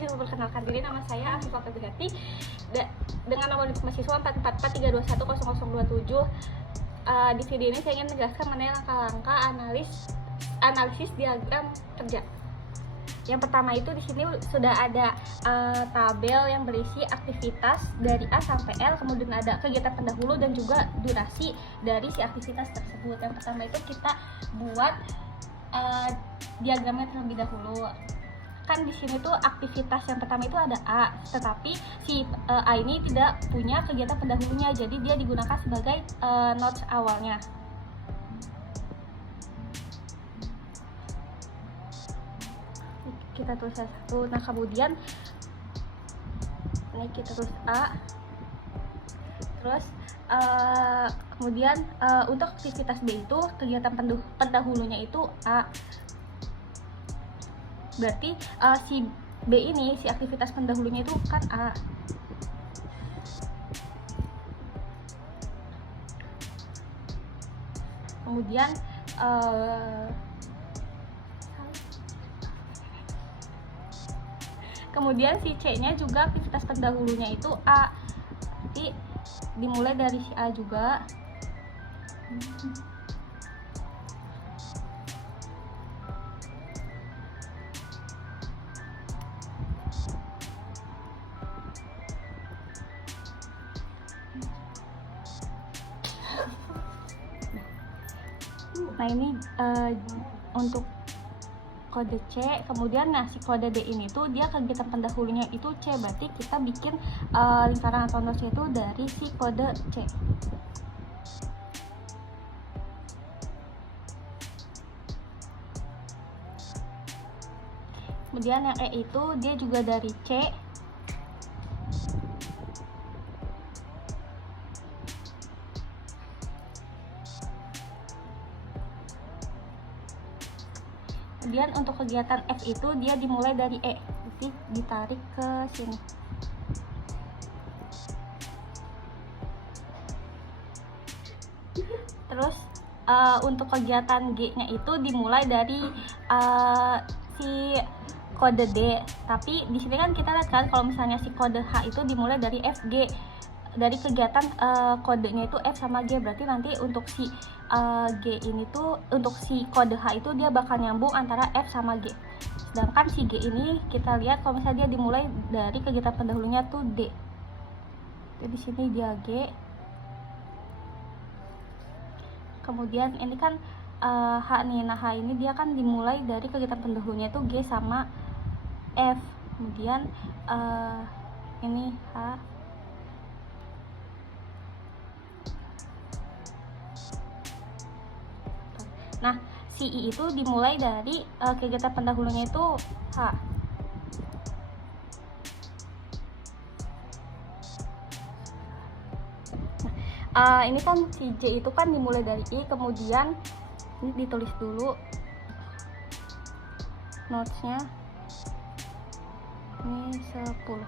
izin memperkenalkan diri, nama saya Afifah Febri dengan nomor mahasiswa 443210027. Di video ini saya ingin menjelaskan mengenai langkah-langkah analisis diagram kerja. Yang pertama itu di sini sudah ada tabel yang berisi aktivitas dari A sampai L, kemudian ada kegiatan pendahulu dan juga durasi dari si aktivitas tersebut. Yang pertama itu kita buat diagramnya terlebih dahulu. Kan di sini tuh aktivitas yang pertama itu ada A, tetapi si A ini tidak punya kegiatan pendahulunya, jadi dia digunakan sebagai notes awalnya. Kita tulis satu. Nah kemudian ini kita tulis A. Terus kemudian untuk aktivitas B itu kegiatan pendahulunya itu A. Berarti si B ini, si aktivitas pendahulunya itu kan A. Kemudian si C-nya juga aktivitas pendahulunya itu A. Jadi dimulai dari si A juga. Nah ini untuk kode C. Kemudian si kode D ini tuh dia kegiatan pendahulunya itu C, berarti kita bikin lingkaran atau notes itu dari si kode C. Kemudian yang E itu dia juga dari C. Kemudian untuk kegiatan F itu dia dimulai dari E, jadi ditarik ke sini. Terus untuk kegiatan G-nya itu dimulai dari si kode D. Tapi di sini kan kita lihat kan kalau misalnya si kode H itu dimulai dari FG. Dari kegiatan kodenya itu F sama G, berarti nanti untuk si G ini tuh, untuk si kode H itu dia bakal nyambung antara F sama G. Sedangkan si G ini kita lihat kalau misalnya dia dimulai dari kegiatan pendahulunya tuh D. Jadi di sini dia G. Kemudian ini kan H nih, nah H ini dia kan dimulai dari kegiatan pendahulunya itu G sama F. Kemudian ini H. Nah, si I itu dimulai dari kegiatan pendahulunya itu H. Nah, ini kan si J itu kan dimulai dari I, kemudian ini ditulis dulu notesnya. Ini 10.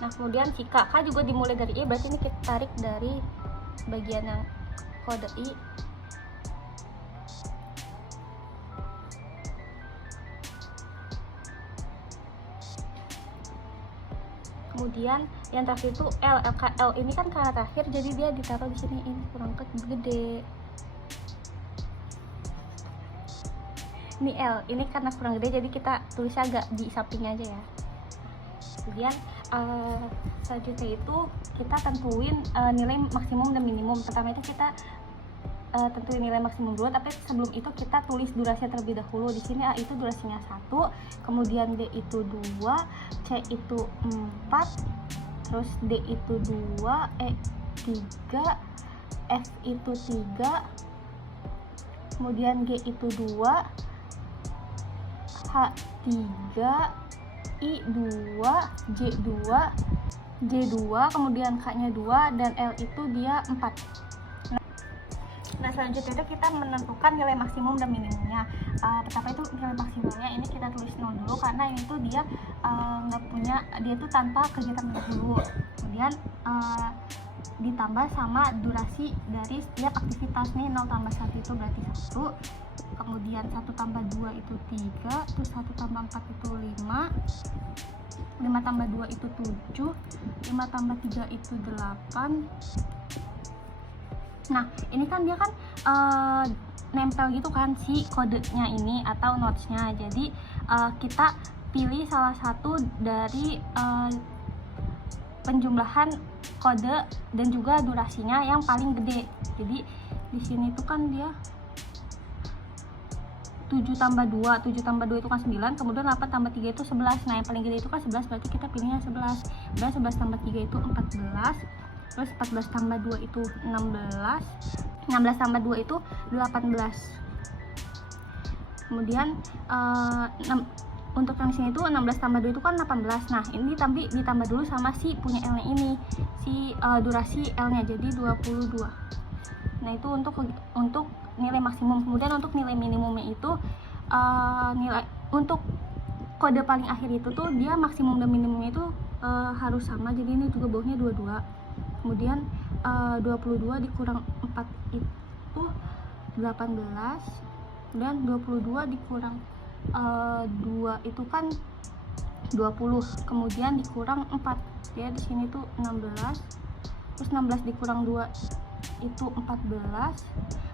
Nah, kemudian si K juga dimulai dari I, berarti ini kita tarik dari bagian yang kode I. Kemudian yang terakhir itu L. L ini kan karena terakhir jadi dia ditaruh di sini, ini kurang gede. Ini L, ini karena kurang gede jadi kita tulis agak di samping aja ya. Kemudian selanjutnya itu kita tentuin nilai maksimum dan minimum. Pertama itu kita tentuin nilai maksimum dulu, tapi sebelum itu kita tulis durasi terlebih dahulu. Di sini A itu durasinya 1, kemudian B itu 2, C itu 4, terus D itu 2, E 3, F itu 3, kemudian G itu 2, H 3, I 2, J 2, J 2, kemudian K nya 2, dan L itu dia 4. Nah selanjutnya itu kita menentukan nilai maksimum dan minimumnya. Pertama itu nilai maksimumnya ini kita tulis 0 dulu karena ini tuh dia nggak punya, dia tuh tanpa kegiatan pendahulu. Kemudian ditambah sama durasi dari setiap aktivitas nih, 0 tambah 1 itu berarti 1, kemudian 1 tambah 2 itu 3, terus 1 tambah 4 itu 5, 5 tambah 2 itu 7, 5 tambah 3 itu 8. Nah ini kan dia kan nempel gitu kan si kodenya ini atau notesnya. Jadi kita pilih salah satu dari penjumlahan kode dan juga durasinya yang paling gede. Jadi di sini tuh kan dia 7 tambah 2 itu kan 9, kemudian 8 tambah 3 itu 11. Nah yang paling gede itu kan 11, berarti kita pilihnya 11. Dan 11 tambah 3 itu 14, terus 14 tambah 2 itu 16, 16 tambah 2 itu 18. Kemudian untuk yang sini tuh 16 tambah 2 itu kan 18. Nah ini ditambah dulu sama si punya L nya ini, si durasi L nya, jadi 22. Nah itu untuk nilai maksimum. Kemudian untuk nilai minimumnya itu nilai untuk kode paling akhir itu tuh dia maksimum dan minimumnya itu harus sama, jadi ini juga bawahnya 22. Kemudian 22 dikurang 4 itu 18, dan 22 dikurang 2 itu kan 20, kemudian dikurang 4, ya di sini tuh 16, terus 16 dikurang 2 itu 14,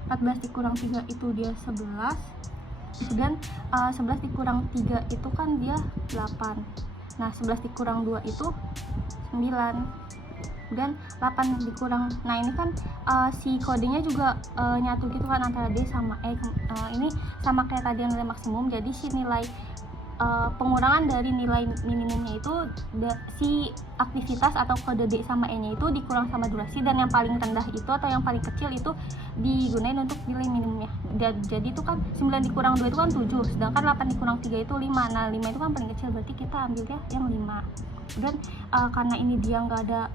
14 dikurang 3 itu dia 11, kemudian 11 dikurang 3 itu kan dia 8. Nah 11 dikurang 2 itu 9, dan 8 dikurang, nah ini kan si kodenya juga nyatu gitu kan antara D sama E. Ini sama kayak tadi yang nilai maksimum, jadi si nilai pengurangan dari nilai minimumnya itu si aktivitas atau kode D sama E nya itu dikurang sama durasi, dan yang paling rendah itu atau yang paling kecil itu digunain untuk nilai minimumnya. Jadi itu kan 9 dikurang 2 itu kan 7, sedangkan 8 dikurang 3 itu 5. Nah 5 itu kan paling kecil, berarti kita ambilnya yang 5. Dan karena ini dia nggak ada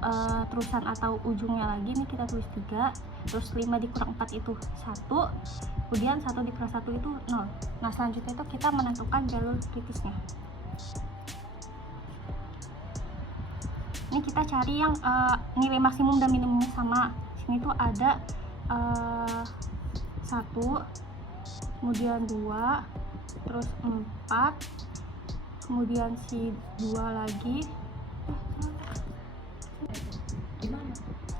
terusan atau ujungnya lagi, nih kita tulis 3, terus 5 dikurang 4 itu 1, kemudian 1 dikurang 1 itu 0. Nah selanjutnya itu kita menentukan jalur kritisnya. Ini kita cari yang nilai maksimum dan minimumnya sama. Sini tuh ada 1, kemudian 2, terus 4, kemudian si 2 lagi,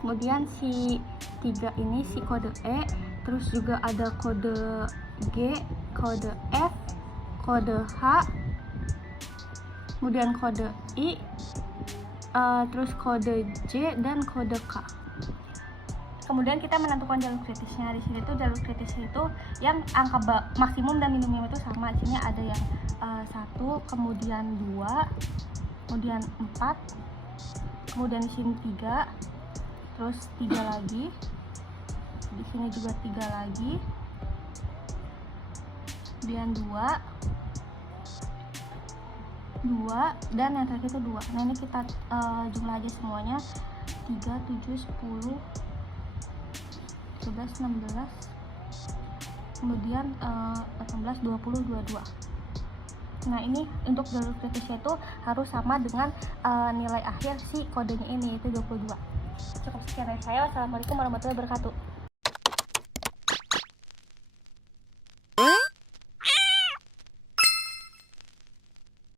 kemudian si 3 ini si kode E, terus juga ada kode G, kode F, kode H, kemudian kode I, terus kode J, dan kode K. Kemudian kita menentukan jalur kritisnya. Di sini tuh jalur kritisnya itu yang angka maksimum dan minimum itu sama. Di sini ada yang 1, kemudian 2, kemudian 4, kemudian di sini 3, terus 3 lagi, di sini juga 3 lagi, kemudian 2, dan yang terakhir itu 2. Nah ini kita jumlah aja semuanya, 3, 7, 10, 11, 16, kemudian 18, 20, 22. Nah ini untuk jalur kritisnya itu harus sama dengan nilai akhir si kodenya ini, itu 22. Cukup sekian dari saya. Wassalamualaikum warahmatullahi wabarakatuh.